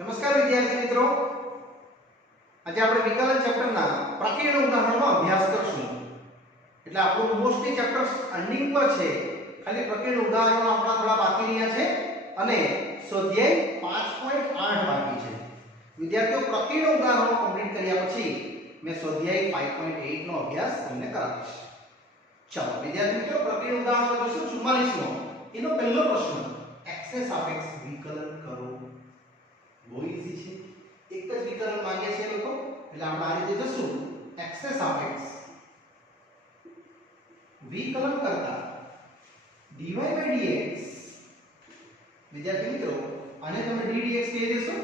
નમસ્કાર વિદ્યાર્થી મિત્રો, આજે આપણે વિકલન ચેપ્ટરના પ્રકીર્ણ ઉદાહરણનો અભ્યાસ કરશું. એટલે આપણું મોસ્ટલી ચેપ્ટર એન્ડિંગ પર છે. ખાલી પ્રકીર્ણ ઉદાહરણો આપણા થોડા બાકી રહ્યા છે અને સ્વાધ્યાય 5.8 બાકી છે. વિદ્યાર્થીઓ, પ્રકીર્ણ ઉદાહરણો કમ્પ્લીટ કર્યા પછી મેં સ્વાધ્યાય 5.8 નો અભ્યાસ તમને કરાવીશ. ચાલો વિદ્યાર્થી મિત્રો, પ્રકીર્ણ ઉદાહરણ જોઈશું 44મો. એનો પહેલો પ્રશ્ન, x ને સાપેક્ષ વિકલન કરો. બહુ ઈઝી છે. એક જ વિકલન માંગે છે લોકો, એટલે આપણે આ રીતે જશું. x ને સાપેક્ષ વિકલન કરતા dy by dx. વિદ્યાર્થી મિત્રો, આને તમે ddx કહી દેશો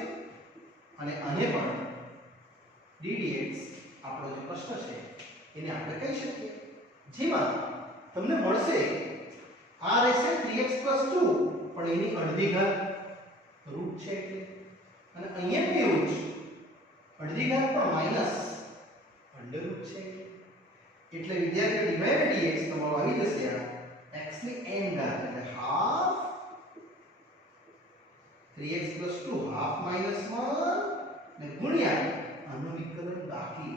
અને આને પણ ddx. આપણો જે પ્રશ્ન છે એને આપણે કહી શકીએ, જેમાં તમને મળશે r રહેશે 3x 2, પણ એની અડધી ઘાત રૂટ છે એટલે, અને અહીંયા પણ એવું જ અડધી ઘાત પણ માઈનસ અંડર રૂટ છે એટલે વિદ્યાર્થીઓ dy by dx તમારો આવી જશે આ x ની n ઘાત એટલે હાફ 3x 2 હાફ માઈનસ 1 ને ગુણ્યા આનું વિકલન બાકી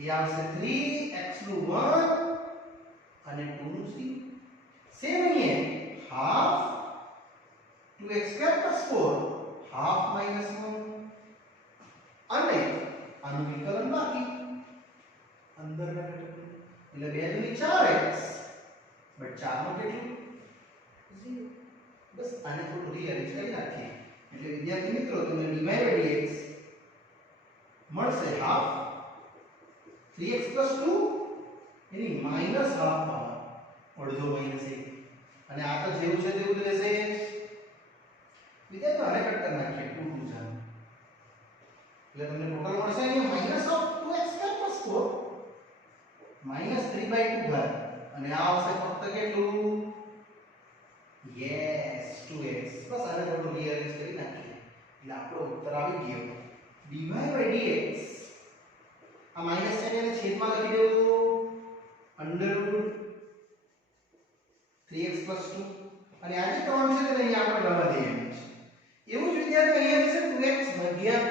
એ આવશે 3x નું 1 અને 2 નું 3. સેમ અહીંયા half 2x square plus 4 half minus 1 અને આનું વિકલન બાકી અંદર ઘટક એટલે 2 દુની 4x બટ 4 નું કેટલું 0. બસ આને થોડું રીઅરેન્જ કરી નાખીએ એટલે વિદ્યાર્થી મિત્રો તમને dy by dx મળશે હાફ 3x 2 એની માઈનસ હાફ પાવર અડધો માઈનસ 1 અને આ તો જેવું છે તેવું જ રહેશે. વિદ્યાર્થીઓ આને કટ કરી નાખીએ 2 2 જાન એટલે તમને ટોટલ મળશે અહીંયા minus of 2x square plus 4 minus 3/2 ઘાત અને આ આવશે ફક્ત કેટલું યસ 2x. બસ આને થોડું રીઅરેન્જ કરી નાખીએ એટલે આપણો ઉત્તર આવી ગયો dy by dx. આ માઈનસ છે એને છેદમાં લખી દેવું અંડર રૂટ 3x 2 અને આ જે ટર્મ છે તેને અહીંયા આપણે રહેવા દઈએ છે. એવું જ વિદ્યાર્થી અહીંયા છે 2x ભાગ્યા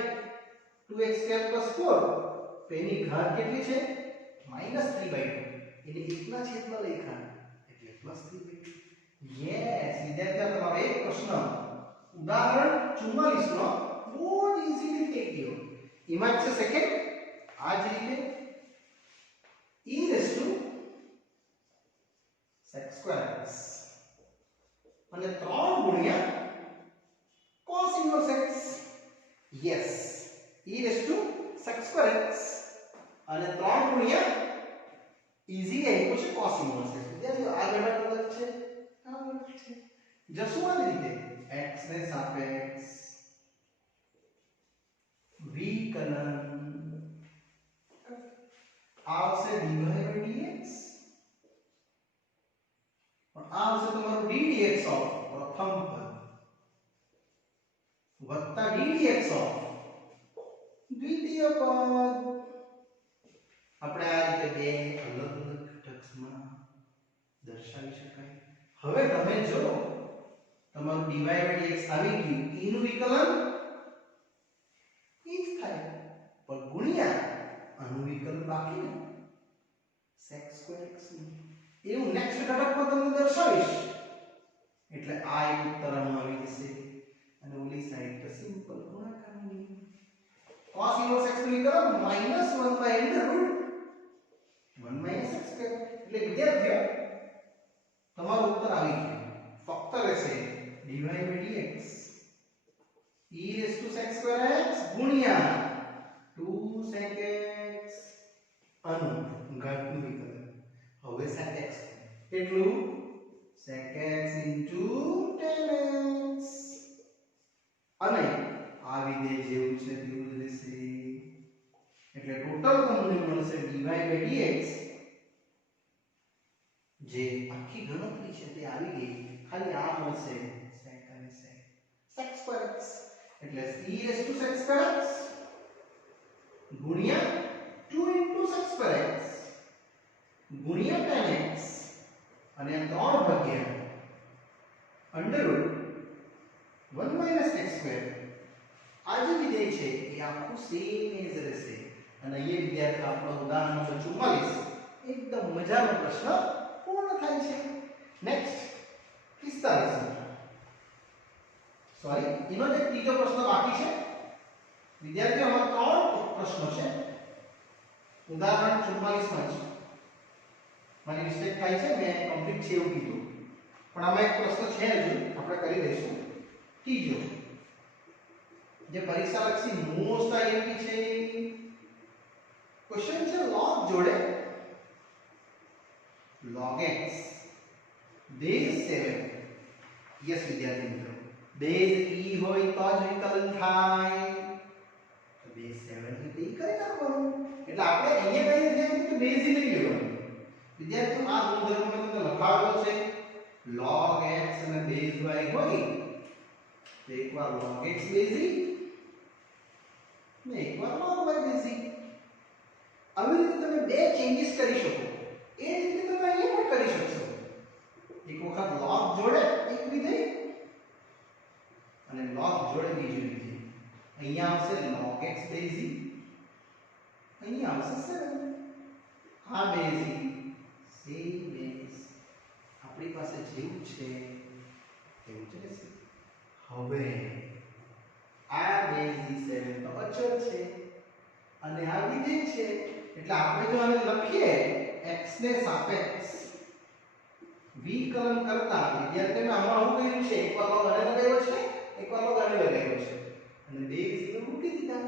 2x square plus 4 તો એની ઘાત કેટલી છે -3/2 એને 1 ના છેદમાં લખ્યા એટલે +3/2. યસ વિદ્યાર્થીઓ, તમારો એક પ્રશ્ન ઉદાહરણ 44 નો બહુ જ ઈઝીલી થઈ ગયો. એમાં છે સેકન્ડ આ જ રીતે e raised to sec square x અને 3 ગુણ્યા cos inverse x. Yes e raised to sec square x અને 3 ગુણ્યા ઈઝી આપ્યું છે cos inverse x. વિદ્યાર્થીઓ આ ઘટક અલગ છે, આ અલગ છે. જશું આ રીતે x ને સાપેક્ષ વિકલન આવશે dy by dx પણ આવશે તમારું ddx ઓફ પ્રથમ પદ વત્તા ddx ઓફ દ્વિતીય પદ. આપણે આ રીતે બે અલગ અલગ ઘટકમાં દર્શાવી શકાય. હવે તમે જો તમારું dy by dx આવી ગયું, e નું વિકલન ઈ જ થાય પણ ગુણ્યા આનું વિકલન બાકી ને sec square x નું. એવું નેક્સ્ટ ઘટકમાં તમને દર્શાવીશ એટલે આ એક ઉત્તર આવી જશે અને ઓલી સાઈડ તો સિમ્પલ ગુણાકારની cos inverse x નું વિકલન -1/√1 - x square. એટલે વિદ્યાર્થીઓ તમારો ઉત્તર આવી ગયો. ફક્ત રહેશે dy by dx e raised to sec square x ગુણ્યા 2 sec x આનું ઘાતનું વિકલન. હવે sec x કેટલું sec x into tan x અને આ વિધેય જેવું છે તેવું જ રહેશે એટલે ટોટલ તમને મળશે dy by dx જે આખી ગણતરી છે તે આવી ગઈ. ખાલી આ મળશે sec અને sec square x એટલે e raised to sec square x ગુણ્યા 2 into sec square x ગુણ્યા tan x અને 3 ભાગ્યા √1 - x square આ જે વિધેય છે એ આખું સેમ એજ રહેશે અને અહીંયા વિદ્યાર્થી આપણો ઉદાહરણ નંબર 44 એકદમ મજાનો પ્રશ્ન પૂર્ણ થાય છે. નેક્સ્ટ 45 સોરી એનો જે ત્રીજો પ્રશ્ન બાકી છે વિદ્યાર્થીઓ આમાં ત્રણ પ્રશ્નો છે. ઉદાહરણ 44 માં છે મારી મિસ્ટેક થાય છે મેં કમ્પ્લીટ છે એવું કીધું પણ આમાં એક પ્રશ્ન છે હજુ આપણે કરી દઈશું. ત્રીજો જે પરીક્ષાલક્ષી મોસ્ટ આઈએમપી છે ક્વેશ્ચન છે log જોડે log x બેઝ 7 યસ વિદ્યાર્થી મિત્રો બેઝ e હોય તો જ વિકલન થાય તો બેઝ 7 ની તે કરી નાખવાનું એટલે આપણે અહીંયા કઈ છે કે બેઝ e લઈ લેવાનું. વિદ્યાર્થીઓ આ ગુણધર્મ મેં તમને લખાવેલો છે log x અને બેઝ y હોય તો એકવાર log x બેઝ e ને એકવાર log y બેઝ e. આવી રીતે તમે બે ચેન્જીસ કરી શકો એ જ રીતે તમે અહીંયા પણ કરી શકશો. એક વખત log જોડે એક વિધેય અને log જોડે બીજું વિધેય. અહીંયા આવશે log x બેઝ e અહીંયા આવશે 7 આ બેઝ e સેમ બેઝ આપણી પાસે જેવું છે એવું જ રહેશે. હવે આ બેઝ e 7 તો અચળ છે અને આ વિધેય છે એટલે આપણે જો આને લખીએ x ને સાપેક્ષ વિકલન કરતા વિદ્યાર્થીઓને આમાં આવું કર્યું છે એકવાર log આને લગાવ્યો છે એકવાર log આને લગાવ્યો છે અને બે ઝીરો મૂકી દીધા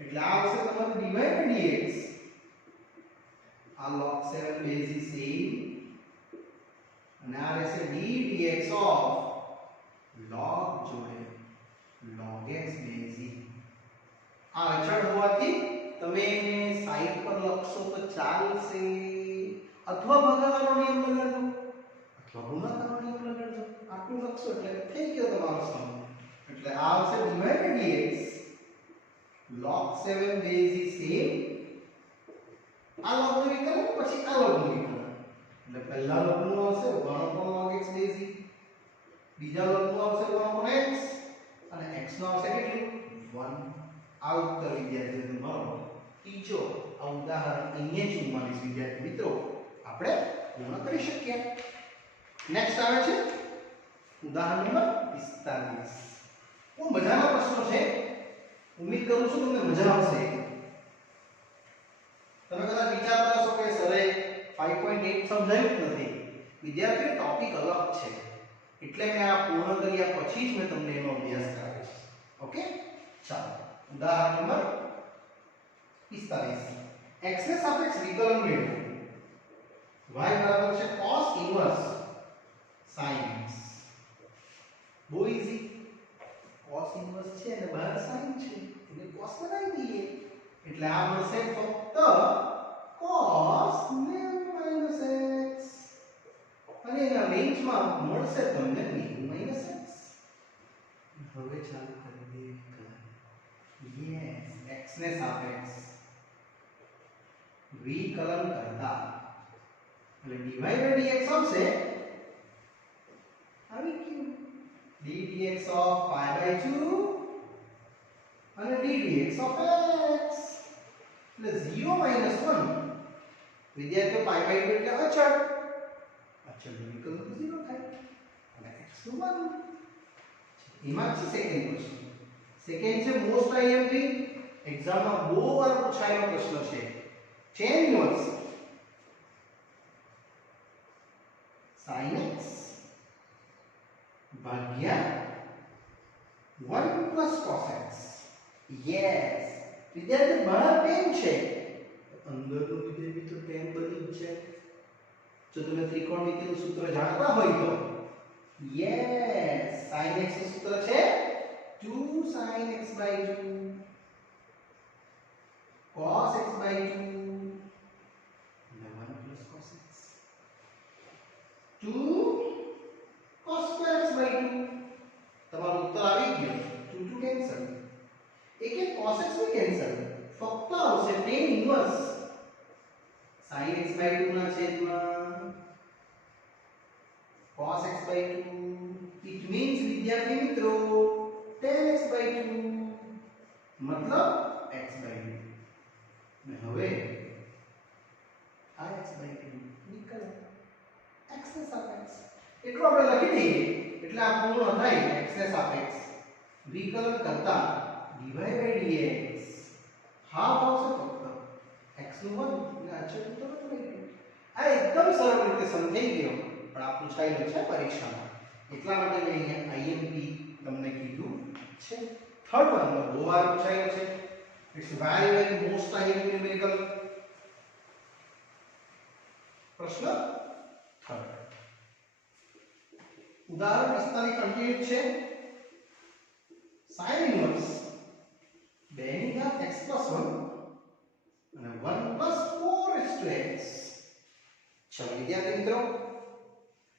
એટલે આ આવશે તમારું dy by dx. આ log 7 બેઝ e સેમ અને આ રહેશે d dx ઓફ log જોડે log x બેઝ e. આ અચળ હોવાથી તમે એને સાઈડ પર લખશો તો ચાલશે અથવા ભાગાકારનો નિયમ લગાડજો અથવા ગુણાકારનો નિયમ લગાડજો. આટલું લખશો એટલે થઈ ગયો તમારો સમ. એટલે આ આવશે dy by dx log 7 base e same આ log નું વિકલન પછી આ log નું વિકલન એટલે પહેલા log નું આવશે 1 log x બેઝ e બીજા log નું આવશે 1 x અને x નું આવશે કેટલું 1. આ ઉત્તર વિદ્યાર્થીઓ તમારો ત્રીજો આ ઉદાહરણ અહીંયા 44 વિદ્યાર્થી મિત્રો આપણે પૂર્ણ કરી શકીએ. નેક્સ્ટ આવે છે ઉદાહરણ નંબર 45. બહુ મજાનો પ્રશ્ન છે ઉમ્મીદ કરું છું તમને મજા આવશે. તમે કદાચ વિચારતા હશો કે સરે 5.8 સમજાયું જ નથી. વિદ્યાર્થીઓ ટોપિક અલગ છે એટલે મેં આ પૂર્ણ કર્યા પછી જ મેં તમને એનો અભ્યાસ કરાવીશ. ઓકે ચાલો ઉદાહરણ નંબર 45 x ને સાપેક્ષ વિકલન મેળવો. y બરાબર છે cos ઇન્વર્સ sin x. બહુ ઈઝી. cos ઇન્વર્સ છે અને બહાર sin છે એટલે cos બનાવી દઈએ એટલે આ મળશે ફક્ત cos minus x અને એના રેન્જમાં મળશે તમને minus x. હવે ચાલુ કરી દઈએ વિકલન. yes x ને સાપેક્ષ વિકલન કરતા એટલે dy by dx આવશે આવી ગયું d dx of pi by 2 અને d dx of x એટલે 0 minus 1 વિદ્યાર્થીઓ pi by 2 એટલે અચળ અચળનું વિકલન તો 0 થાય અને x નું 1. એમાં છે સેકન્ડ ક્વેશ્ચન. સેકન્ડ છે મોસ્ટ આઈએમપી એક્ઝામમાં બહુ વાર પૂછાયેલો પ્રશ્ન છે. tan ઇન્વર્સ sin x ભાગ્યા 1 plus cos x. યસ વિદ્યાર્થી બહાર tan છે અંદરનું વિધેય બી તો tan બની જ છે. જો તમે ત્રિકોણમિતિનું સૂત્ર જાણતા હોય તો યસ sin x નું સૂત્ર છે 2 sin x by 2 cos x by 2 and 1 plus cos x 2 cos square x by 2. તમારો ઉત્તર આવી ગયો 2 2 કેન્સલ એક એક cos x भी કેન્સલ ફક્ત આવશે tan inverse sin x by 2 ના છેદમાં cos x by 2. It means વિદ્યાર્થી મિત્રો tan x by 2 વિકલન કરતા dy by dx હાફ આવશે ફક્ત x નું 1 એટલે અચળ તો નથી રહ્યું. આ એકદમ સરળ રીતે સમજાઈ ગયો પણ આ પૂછાયેલું છે પરીક્ષામાં એટલા માટે મેં અહીંયા IMP તમને કીધું છે. થર્ડ વન બહુ વાર પૂછાયેલું છે. It's very most IMP numerical પ્રશ્ન થર્ડ. ઉદાહરણ 45 કન્ટિન્યુ છે. sin ઇન્વર્સ 2 ની ઘાત x + 1 અને 1 + 4x. ચલો વિદ્યાર્થી મિત્રો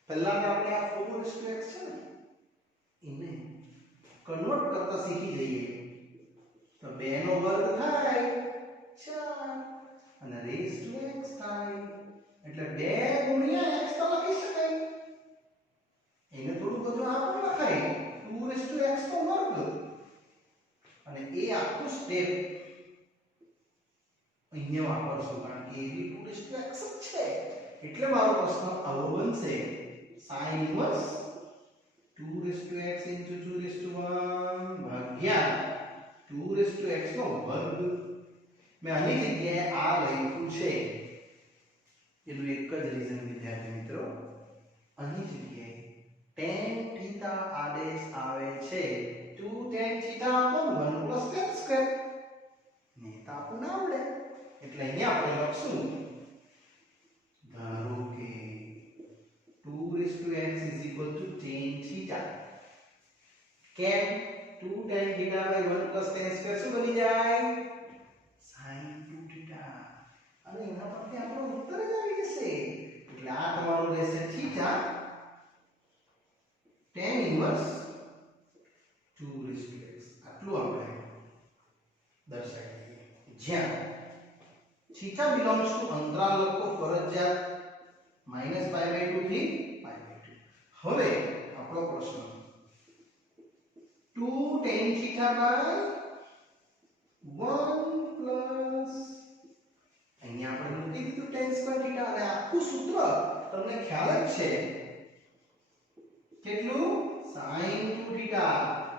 પહેલા તો આપણે આ 4x છે ને એને કન્વર્ટ કરતા શીખી જઈએ. તો 2 નો વર્ગ થાય 4 અને રેઝ ટુ x થાય એટલે 2 ગુણ્યા x તો લખી શકાય. એને થોડું બધું આપણે લખાય 2x નો વર્ગ અને એ આખું સ્ટેપ અહીંયા વાપરશું કારણ કે એ 2x જ છે એટલે મારો પ્રશ્ન આવો બનશે. sin ઇન્વર્સ 2x into 2 ભાગ્યા 2x નો વર્ગ. મેં આની જગ્યાએ આ લખ્યું છે એનું એક જ રીઝન વિદ્યાર્થી મિત્રો આની જગ્યાએ tan થીટા આદેશ આવે છે 2 tan theta upon 1 plus tan square ને તો આપણને આવડે એટલે અહીંયા આપણે લખશું ધારો કે 2x is equal to tan theta. કેમ 2 tan theta by 1 plus tan square શું બની જાય sin 2 theta અને એના પરથી આપણો ઉત્તર જ આવી જશે. એટલે આ તમારું રહેશે theta tan inverse 2x. આટલું આપણે દર્શાવી દઈએ. જ્યાં theta belongs to અંતરાલ લખો ફરજિયાત -π/2 થી π/2. હવે આપણો પ્રશ્ન 2 tan theta by 1 plus અહીંયા આપણે મૂકી દીધું tan square theta અને આખું સૂત્ર તમને ખ્યાલ જ છે કેટલું sin 2 theta.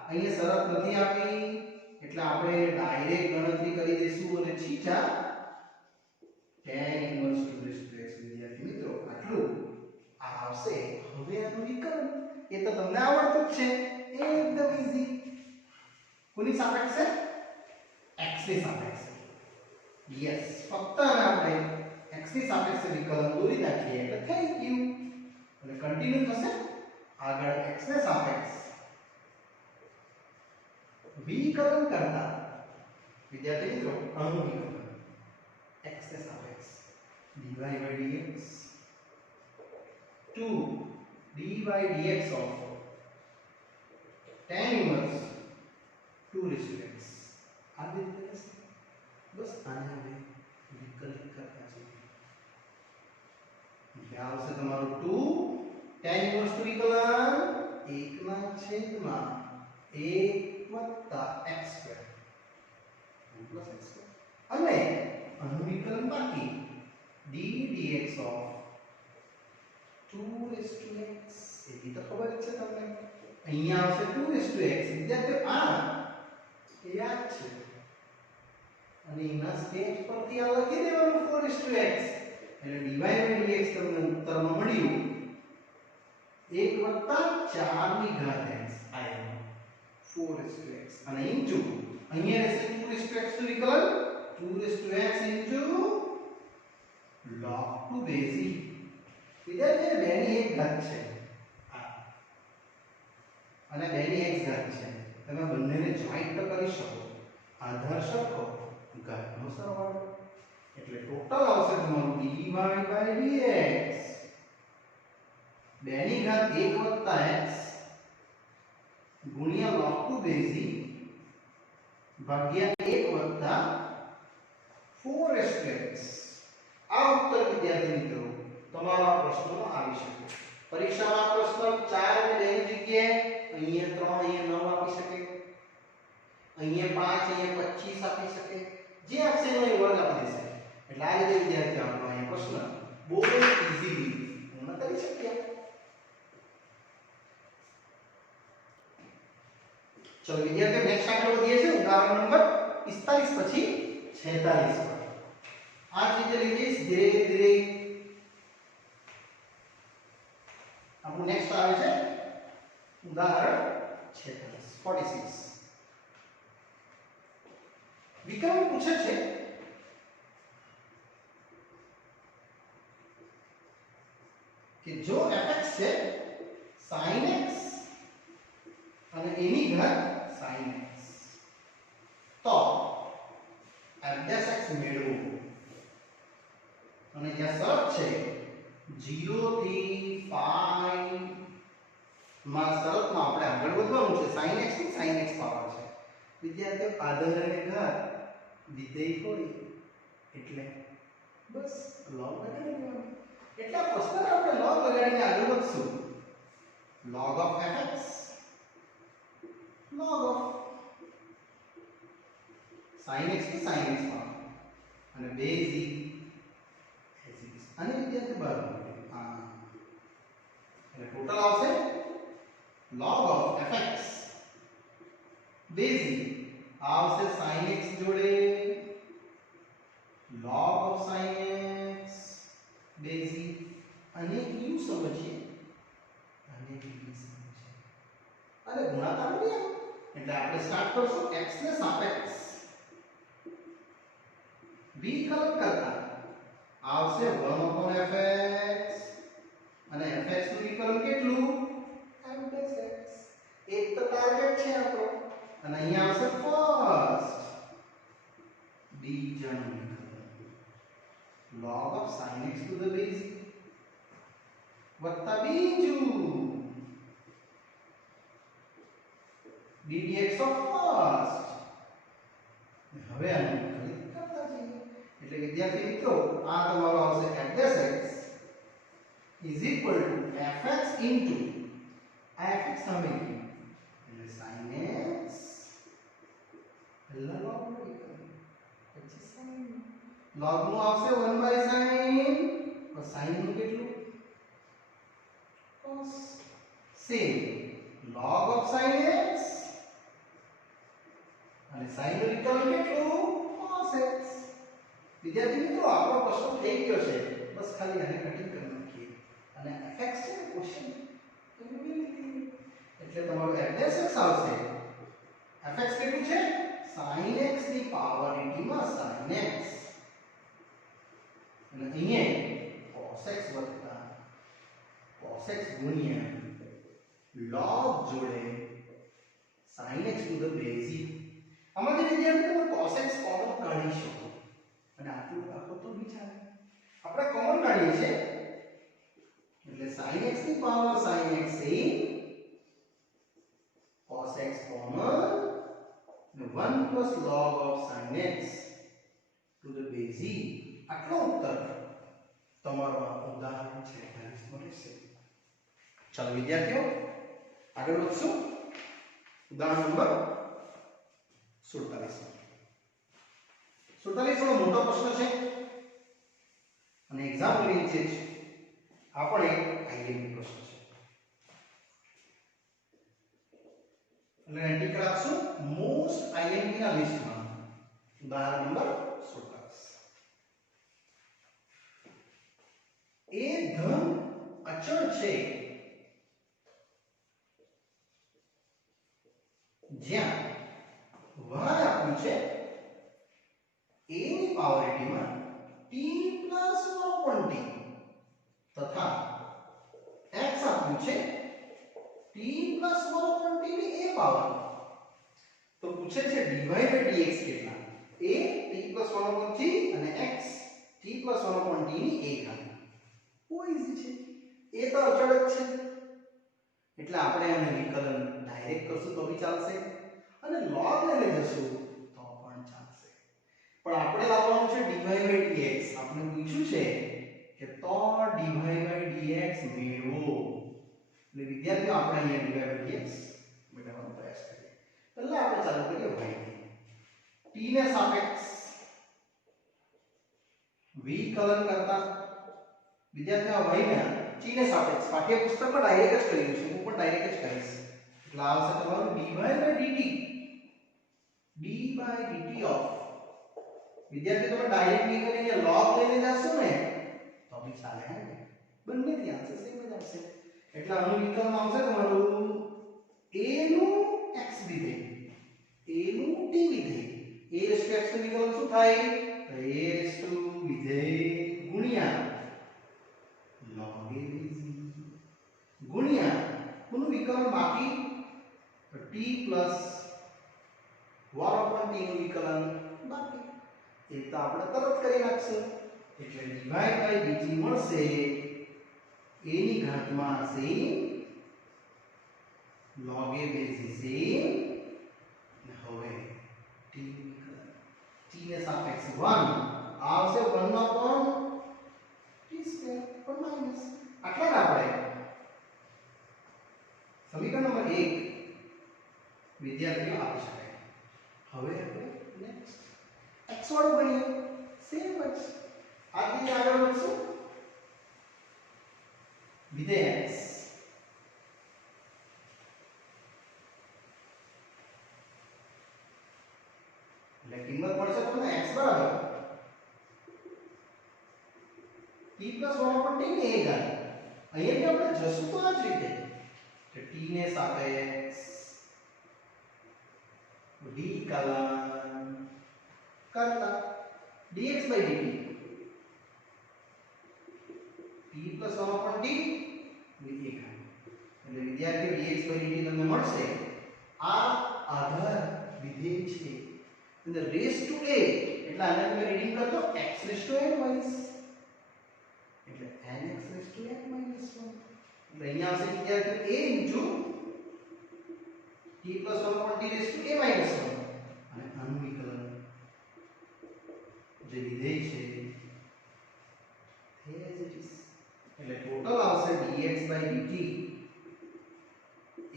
અહીંયા શરત નથી આપી એટલે આપણે ડાયરેક્ટ ગણતરી કરી દઈશું અને theta tan inverse 2x. વિદ્યાર્થી મિત્રો આટલું આ આવશે. હવે આનું વિકલન એ તો તમને આવડતું જ છે એકદમ ઈઝી. કોની સાપેક્ષે x ની સાપેક્ષે. યસ ફક્ત આપણે x ની સાપેક્ષે વિકલન દોરી નાખીએ એટલે થઈ ગયું અને કન્ટિન્યુ થશે આગળ x ને સાપેક્ષ વિકલન કરતા વિદ્યાર્થી મિત્રો આનું વિકલન x ને સાપેક્ષ dy by dx 2 dy dx of tan inverse 2x. આ રીતે થશે. બસ આને હવે વિકલિત કરતા જઈએ એટલે આવશે તમારું 2 tan inverse નું વિકલન 1 ના છેદમાં 1 + x² plus x² અને આનું વિકલન બાકી d dx of 2x. એ તો ખબર જ છે તમને. અહીંયા આવશે 2x. વિદ્યાર્થીઓ આ એ યાદ છે અને એના સ્ટેજ પરથી આ લખી દેવાનું 4x એટલે dy by dx તમને ઉત્તરમાં મળ્યું 1 + 4 ની ઘાત x આયા 4x અને ઇન્ટુ અહીંયા રહેશે 2x નું વિકલન 2x into log 2 base e. વિદ્યાર્થીઓ 2 ની 1 ઘાત છે આ અને 2 ની x ઘાત છે. તમે બંનેને જોઈન્ટ તો કરી શકો. આધાર સરખો ઘાતનો સરવાળો એટલે ટોટલ આવશે તમારું dy by dx 2 ની ઘાત 1 + x ગુણ્યા log 2 base e ભાગ્યા 1 + 4x. આ ઉત્તર વિદ્યાર્થી મિત્રો તમારા પ્રશ્નોમાં આવી શકે. પરીક્ષામાં પ્રશ્ન 4 અને 2 ની જગ્યાએ અહીંયા 3 અહીંયા 9 આપી શકે, અહીંયા 5 અહીંયા 25 આપી શકે. જે આપશે એનો એ વર્ગ આપી દેશે. એટલે આ રીતે વિદ્યાર્થીઓ આપણો અહીંયા પ્રશ્ન બહુ ઈઝીલી પૂર્ણ કરી શકીએ. चलो विद्यार्थियों नेक्स्ट આગળ વધીએ છીએ ઉદાહરણ નંબર 45 પછી 46 પર આ રીતે લઈ જઈશ ધીરે ધીરે આપણું નેક્સ્ટ આવે છે ઉદાહરણ 46 વિકલ્પ પૂછે છે કે જો fx છે sin x અને એની ઘાત sin x તો f' મેળવો અને જ્યાં શરત છે 0 થી π માં શરતમાં આપણે આગળ વધવાનું છે sin x ની sin x પાવર છે વિદ્યાર્થીઓ આધાર અને ઘાત વિધેય હોય એટલે બસ log લગાડી દેવાનું એટલે આ પ્રશ્ન આપણે log લગાડીને આગળ વધશું log of fx log of sin x ની sin x પાવર અને બેઝ e અને વિદ્યાર્થી બરાબર હા એટલે ટોટલ આવશે log of fx base e આવશે sin x જોડે log of sin x base e અને u સમજીએ અને v સમજીએ અને ગુણાકાર નિયમ એટલે આપણે સ્ટાર્ટ કરશું x ને સાપેક્ષ વિકલન કરતા આવશે 1/fx અને fx નું વિકલન કેટલું m/x એક તો ટાર્ગેટ છે આપણો અને અહીંયા આવશે ફર્સ્ટ બીજાનું વિકલન log of sin x to the base વત્તા બીજું ddx of first હવે આનું વિકલન કરતા જઈએ એટલે વિદ્યાર્થી મિત્રો આ તમારો આવશે f' is equal to fx into fx સામે એટલે sin x પહેલા log નું વિકલન પછી sin log નું આવશે 1/sin તો sin નું કેટલું cos same log of sin x અને sin નું વિકલન કેટલું cos x વિદ્યાર્થી મિત્રો આપણો પ્રશ્ન થઈ ગયો છે બસ ખાલી આને કટિંગ કરી નાખીએ અને fx છે ક્વેશ્ચન એટલે તમારું f' આવશે fx કેટલું છે sin x ની પાવર માં sin x અને અહીંયા cos x વત્તા cos x ગુણ્યા log જોડે sin x to the base e આમાંથી વિદ્યાર્થી તમે cos x કોમન કાઢી શકો અને આટલું આખો તો નહીં ચાલે આપણે કોમન કાઢીએ છીએ એટલે sin x ની power sin x in cos x common અને 1 plus log of sin x to the base e આટલો ઉત્તર તમારો ઉદાહરણ 46 માં રહેશે ચાલો વિદ્યાર્થીઓ આગળ વધશું ઉદાહરણ નંબર 47 થોડો મોટો પ્રશ્ન છે અને એક્ઝામ ઓરિએન્ટેડ છે આ પણ એક આઈએમપી પ્રશ્ન છે એટલે એન્ટ્રી કરાવશું મોસ્ટ આઈએમપી ના લિસ્ટમાં ઉદાહરણ નંબર 47 એ ધન અચળ છે જ્યાં y આપ્યું છે a ની પાવર માં t plus 1/t તથા x આપ્યું છે t plus 1/t ની a પાવર તો પૂછે છે dy by dx કેટલા a t plus 1/t અને x t plus 1/t ની a ઘાત બહુ ઈઝી છે a તો અચળ જ છે એટલે આપણે આને વિકલન ડાયરેક્ટ કરશું તો બી ચાલશે અને log લઈને જશું તો પણ ચાલશે પણ આપણે લાવવાનું છે dy by dx આપણે પૂછ્યું છે કે તો dy by dx મેળવો એટલે વિદ્યાર્થીઓ આપણે અહીંયા dy by dx મેળવવાનો પ્રયાસ કરીએ પહેલા આપણે ચાલુ કરીએ y t ને સાપેક્ષ વિકલન કરતા વિદ્યાર્થીઓ y ને t ને સાપેક્ષ પાઠ્યપુસ્તકમાં ડાયરેક્ટ જ કર્યું છે હું પણ ડાયરેક્ટ જ કરીશ એટલે આવશે તમારું dy by dt by dt of વિદ્યાર્થી તમે ડાયરેક્ટ નહીં કરીને log લઈને જશો ને તો બી ચાલે હે બંને થી આન્સર સેમ જ આવશે એટલે આનું વિકલ્પ આવશે તમારું a નું x વિધેય a નું t વિધેય a x નું વિકલ્પ શું થાય તો a વિધેય ગુણ્યા log a ગુણ્યા કોનું વિકલન બાકી તો t plus 1 upon t નું વિકલન બાકી એ તો આપણે તરત કરી નાખશું એટલે dy by dt મળશે a ની ઘાતમાં હશે log a બેઝ a અને હવે t વિકલન t ને સાપેક્ષ 1 આવશે 1 upon t સ્ક્વેર પણ માઈનસ આટલા ને આપણે સમીકરણ નંબર 1 વિદ્યાર્થીઓ આપી શકાય હવે આપણે નેક્સ્ટ x વાળું ગણીએ સેમ જ આગળ આગળ વધશું વિધેય x એટલે કિંમત મળશે તમને x બરાબર t + 1 પર t ને એ જાય અહીંયા આપણે જશું તો આ જ રીતે કે t ને સાપેક્ષ d કલન કરતા dx by dt t + 1 upon t ની એક એટલે વિદ્યાર્થીઓ dx by dt તમને મળશે આ આધાર વિધેય છે અને રેસ ટુ a એટલે આને તમે રીડિંગ કરજો x raise to n wise એટલે nx રેસ ટુ n - 1 એટલે અહીંયા આવશે વિદ્યાર્થીઓ a into t + 1 upon t raise to a - 1 અને આનું વિકલન જે વિધેય છે as it is એટલે ટોટલ આવશે dx by dt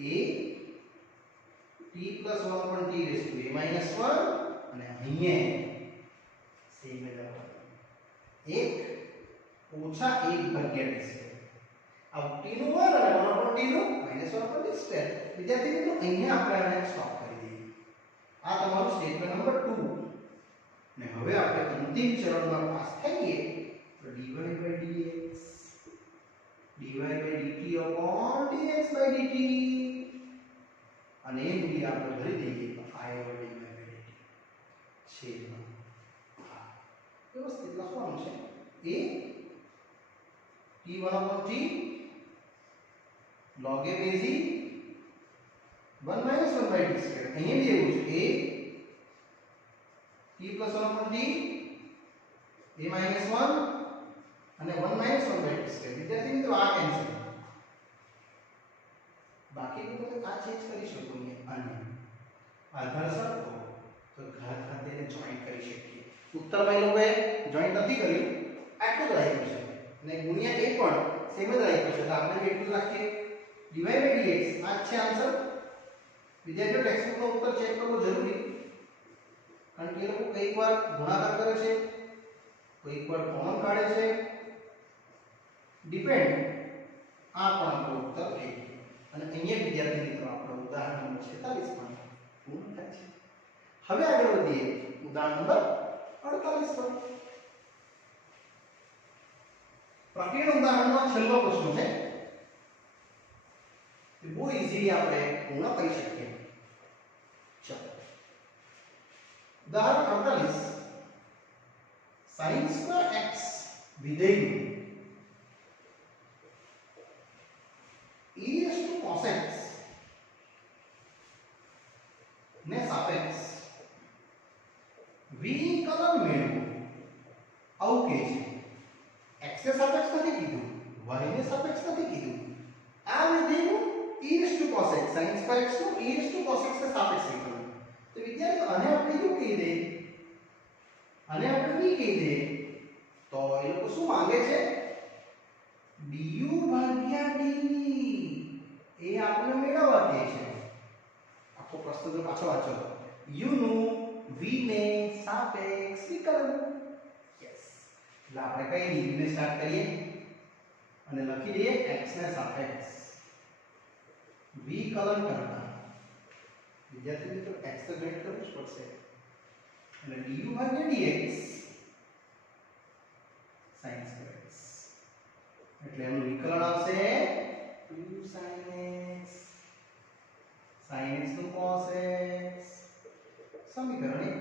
a t + 1 upon t raise to a - 1 અને અહીંયા સેમ જ આવશે 1 ઓછા 1 ભાગ્યા t સ્ક્વેર આ t નું 1 અને 1 upon t નું -1 upon t સ્ક્વેર વિદ્યાર્થી મિત્રો અહીંયા આપણે આને સ્ટોપ કરી દઈએ આ તમારું સ્ટેટમેન્ટ નંબર 2 ને હવે આપણે અંતિમ ચરણમાં પાસ થઈએ તો dy by dx dy by dt upon dx by dt અને એ મૂલ્ય આપણે ભરી દઈએ તો I over dy by dt છેદમાં આ વ્યવસ્થિત લખવાનું છે a t1 upon t log a base 1 - 1 by t square અહીંયા બી એવું છે a t + 1 upon t a - 1 અને 1 - 1 by t square વિદ્યાર્થી મિત્રો આ કેન્સલ બાકીનું તમે આ ચેન્જ કરી શકો અને આધાર સરખો તો ઘાત ખાતેને જોઈન્ટ કરી શકીએ ઉત્તરમાં એ લોકોએ જોઈન્ટ નથી કર્યું આટલું જ રાખ્યું છે અને ગુણ્યા એ પણ સેમ જ રાખ્યું છે તો આપણે કેટલું રાખીએ dy by dx આ છે આન્સર વિદ્યાર્થીઓ ટેક્સ્ટબુકનો ઉત્તર ચેક કરવો જરૂરી કારણ કે એ લોકો કઈકવાર ગુણાકાર કરે છે કઈકવાર કોમન કાઢે છે ડિપેન્ડ આ પણ આપણો ઉત્તર છે અને અહીંયા વિદ્યાર્થી મિત્રો આપણો ઉદાહરણ નંબર 46 માં પૂર્ણ થાય છે હવે આગળ વધીએ ઉદાહરણ નંબર 48 પર પ્રક્રિયા ઉદાહરણનો છેલ્લો પ્રશ્ન છે તે બહુ ઈઝીલી આપણે પૂર્ણ કરી શકીએ ચાલો ઉદાહરણ 48 sin² x વિધેયનું e cos x ને સાપેક્ષ વિકલન મેળવો આવું કહે છે x ને સાપેક્ષ નથી કીધું y ને સાપેક્ષ નથી કીધું આ વિધેયનું e cos x sin² x નું e cos x ને સાપેક્ષ વિકલન તો વિદ્યાર્થીઓ આને આપણે શું કહી દે આને આપણે v કહી દે તો એ લોકો શું માંગે છે du ભાગ્યા dv એ આપણે મેળવવા કહે છે આખો પ્રશ્ન જો પાછો વાંચો u નું v ને સાપેક્ષ વિકલન યસ એટલે આપણે કઈ dv ને સ્ટાર્ટ કરીએ અને લખી દઈએ x ને સાપેક્ષ વિકલન કરતા વિદ્યાર્થી મિત્રો x તો ગ્રેડ કરવું જ પડશે એટલે du ભાગ્યા dx sin square x એટલે એનું વિકલન આવશે 2 sin x નું cos x સમીકરણ 1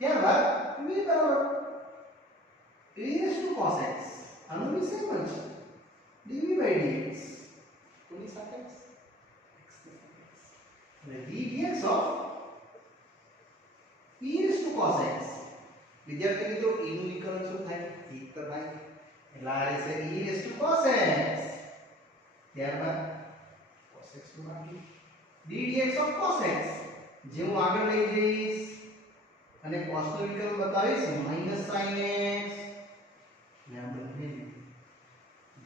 ત્યારબાદ v બરાબર a raised to cos x આનું બી સેમ જ છે dv by dx કોની સાથે x ની સાથે એટલે v dx of e raised to cos x વિદ્યાર્થી મિત્રો e નું વિકલન શું થાય 1 તો થાય એટલે આ રહેશે e raised to cos x ત્યારબાદ cos x નું બાકી d dx of cos x જે હું આગળ લઈ જઈશ અને cos નું વિકલન બતાવીશ minus sin x ને આ બંને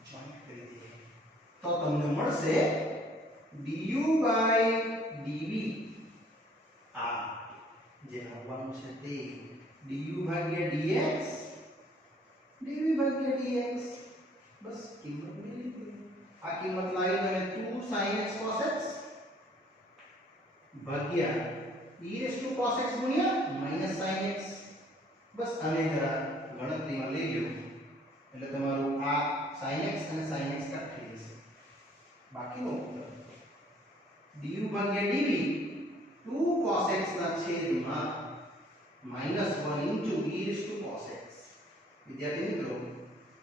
જોઈન્ટ કરી દઈએ તો તમને મળશે du by dv આ જે આવવાનું છે તે du ભાગ્યા dx dv ભાગ્યા dx બસ કિંમત મેળવી લીધી આ કિંમત લાવી તમે 2 sin x cos x ભાગ્યા e raised to cos x ગુણ્યા minus sin x બસ આને જરા ગણતરીમાં લઈ લો એટલે તમારું આ sin x અને sin x કટ થઈ જશે બાકીનો ઉત્તર du ભાગ્યા dv 2 cos x ના છેદમાં -1 into e raised to cos x વિદ્યાર્થી મિત્રો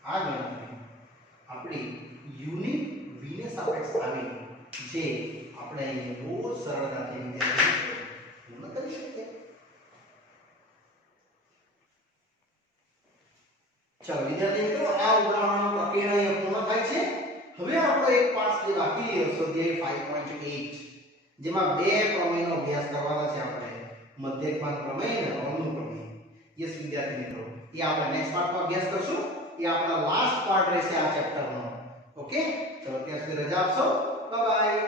આ ગણતરી આપણી યુનિટ v ને સાપેક્ષ આવી જે આપણે અહીં બહુ સરળતાથી વિદ્યાર્થી પૂર્ણ કરી શકીએ ચાલો વિદ્યાર્થી મિત્રો આ ઉદાહરણનો પ્રક્રિયા અહીં પૂર્ણ થાય છે હવે આપણો એક પાઠ જે બાકી રહ્યો સ્વાધ્યાય 5.8 જેમાં બે પ્રમેયનો અભ્યાસ કરવાનો છે આપણે મધ્યકપાત પ્રમેય અને રોલનું પ્રમેય યસ વિદ્યાર્થી મિત્રો એ આપણે નેક્સ્ટ પાર્ટમાં અભ્યાસ કરશું એ આપણા લાસ્ટ પાર્ટ રહેશે આ ચેપ્ટરનો ઓકે ચલો ત્યાં સુધી રજા આપશો બાય બાય